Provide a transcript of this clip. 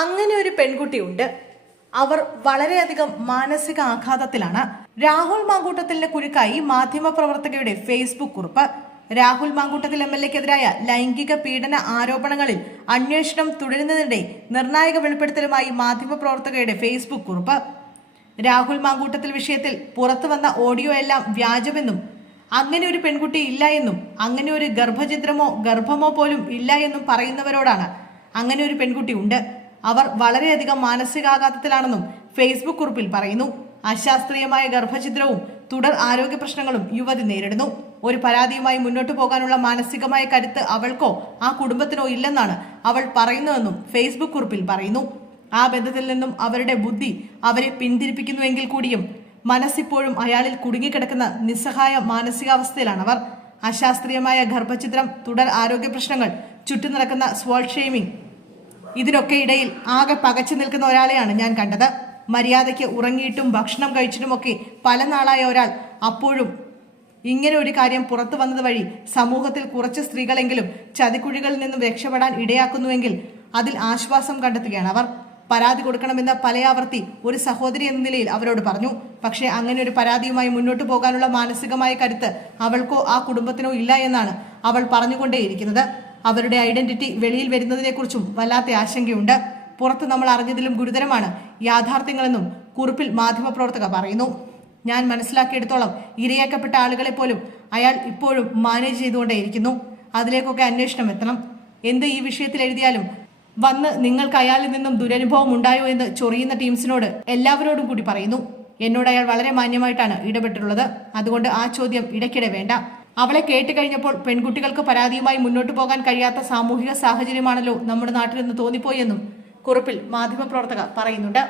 അങ്ങനെ ഒരു പെൺകുട്ടിയുണ്ട് അവർ വളരെയധികം മാനസിക ആഘാതത്തിലാണ്. രാഹുൽ മാങ്കൂട്ടത്തിലിന്റെ കുരുക്കായി മാധ്യമപ്രവർത്തകയുടെ ഫേസ്ബുക്ക് കുറിപ്പ്. രാഹുൽ മാങ്കൂട്ടത്തിൽ എം എൽ എക്കെതിരായ ലൈംഗിക പീഡന ആരോപണങ്ങളിൽ അന്വേഷണം തുടരുന്നതിനിടെ നിർണായക വെളിപ്പെടുത്തലുമായി മാധ്യമപ്രവർത്തകയുടെ ഫേസ്ബുക്ക് കുറിപ്പ്. രാഹുൽ മാങ്കൂട്ടത്തിൽ വിഷയത്തിൽ പുറത്തു വന്ന ഓഡിയോ എല്ലാം വ്യാജമെന്നും അങ്ങനെ ഒരു പെൺകുട്ടി ഇല്ല എന്നും അങ്ങനെ ഒരു ഗർഭചിത്രമോ ഗർഭമോ പോലും ഇല്ല എന്നും പറയുന്നവരോടാണ് അങ്ങനെ ഒരു പെൺകുട്ടി ഉണ്ട്. അവർ വളരെയധികം മാനസികാഘാതത്തിലാണെന്നും ഫേസ്ബുക്ക് കുറിപ്പിൽ പറയുന്നു. അശാസ്ത്രീയമായ ഗർഭഛിദ്രവും തുടർ ആരോഗ്യ പ്രശ്നങ്ങളും യുവതി നേരിടുന്നു. ഒരു പരാതിയുമായി മുന്നോട്ടു പോകാനുള്ള മാനസികമായ കരുത്ത് അവൾക്കോ ആ കുടുംബത്തിനോ ഇല്ലെന്നാണ് അവൾ പറയുന്നതെന്നും ഫേസ്ബുക്ക് കുറിപ്പിൽ പറയുന്നു. ആ ബന്ധത്തിൽ നിന്നും അവരുടെ ബുദ്ധി അവരെ പിന്തിരിപ്പിക്കുന്നുവെങ്കിൽ കൂടിയും മനസ്സിപ്പോഴും അയാളിൽ കുടുങ്ങിക്കിടക്കുന്ന നിസ്സഹായ മാനസികാവസ്ഥയിലാണവർ. അശാസ്ത്രീയമായ ഗർഭഛിദ്രം തുടർ ആരോഗ്യ പ്രശ്നങ്ങൾ ചുറ്റും നടക്കുന്ന സ്വാൾ ഇതിനൊക്കെ ഇടയിൽ ആകെ പകച്ചു നിൽക്കുന്ന ഒരാളെയാണ് ഞാൻ കണ്ടത്. മര്യാദയ്ക്ക് ഉറങ്ങിയിട്ടും ഭക്ഷണം കഴിച്ചിട്ടുമൊക്കെ പല നാളായ ഒരാൾ അപ്പോഴും ഇങ്ങനെ ഒരു കാര്യം പുറത്തു വന്നത് വഴി സമൂഹത്തിൽ കുറച്ച് സ്ത്രീകളെങ്കിലും ചതിക്കുഴികളിൽ നിന്നും രക്ഷപ്പെടാൻ ഇടയാക്കുന്നുവെങ്കിൽ അതിൽ ആശ്വാസം കണ്ടെത്തുകയാണ് അവർ. പരാതി കൊടുക്കണമെന്ന് പലയാവർത്തി ഒരു സഹോദരി എന്ന നിലയിൽ അവരോട് പറഞ്ഞു. പക്ഷേ അങ്ങനെ ഒരു പരാതിയുമായി മുന്നോട്ട് പോകാനുള്ള മാനസികമായ കരുത്ത് അവൾക്കോ ആ കുടുംബത്തിനോ ഇല്ല എന്നാണ് അവൾ പറഞ്ഞുകൊണ്ടേയിരിക്കുന്നത്. അവരുടെ ഐഡന്റിറ്റി വെളിയിൽ വരുന്നതിനെക്കുറിച്ചും വല്ലാത്ത ആശങ്കയുണ്ട്. പുറത്ത് നമ്മൾ അറിഞ്ഞതിലും ഗുരുതരമാണ്. യാഥാർത്ഥ്യങ്ങളെന്നും കുറിപ്പിൽ മാധ്യമപ്രവർത്തക പറയുന്നു. ഞാൻ മനസ്സിലാക്കിയെടുത്തോളം ഇരയാക്കപ്പെട്ട ആളുകളെ പോലും അയാൾ ഇപ്പോഴും മാനേജ് ചെയ്തുകൊണ്ടേയിരിക്കുന്നു. അതിലേക്കൊക്കെ അന്വേഷണം എത്തണം. എന്ത് ഈ വിഷയത്തിൽ എഴുതിയാലും വന്ന് നിങ്ങൾക്ക് അയാളിൽ നിന്നും ദുരനുഭവം ഉണ്ടായോ എന്ന് ചൊറിയുന്ന ടീംസിനോട് എല്ലാവരോടും കൂടി പറയുന്നു. എന്നോട് അയാൾ വളരെ മാന്യമായിട്ടാണ് ഇടപെട്ടിട്ടുള്ളത്. അതുകൊണ്ട് ആ ചോദ്യം ഇടയ്ക്കിടെ വേണ്ട. അവളെ കേട്ട് കഴിഞ്ഞപ്പോൾ പെൺകുട്ടികൾക്ക് പരാതിയുമായി മുന്നോട്ട് പോകാൻ കഴിയാത്ത സാമൂഹിക സാഹചര്യമാണല്ലോ നമ്മുടെ നാട്ടിലെന്ന് തോന്നിപ്പോയെന്നും കുറിപ്പിൽ മാധ്യമപ്രവർത്തക പറയുന്നുണ്ട്.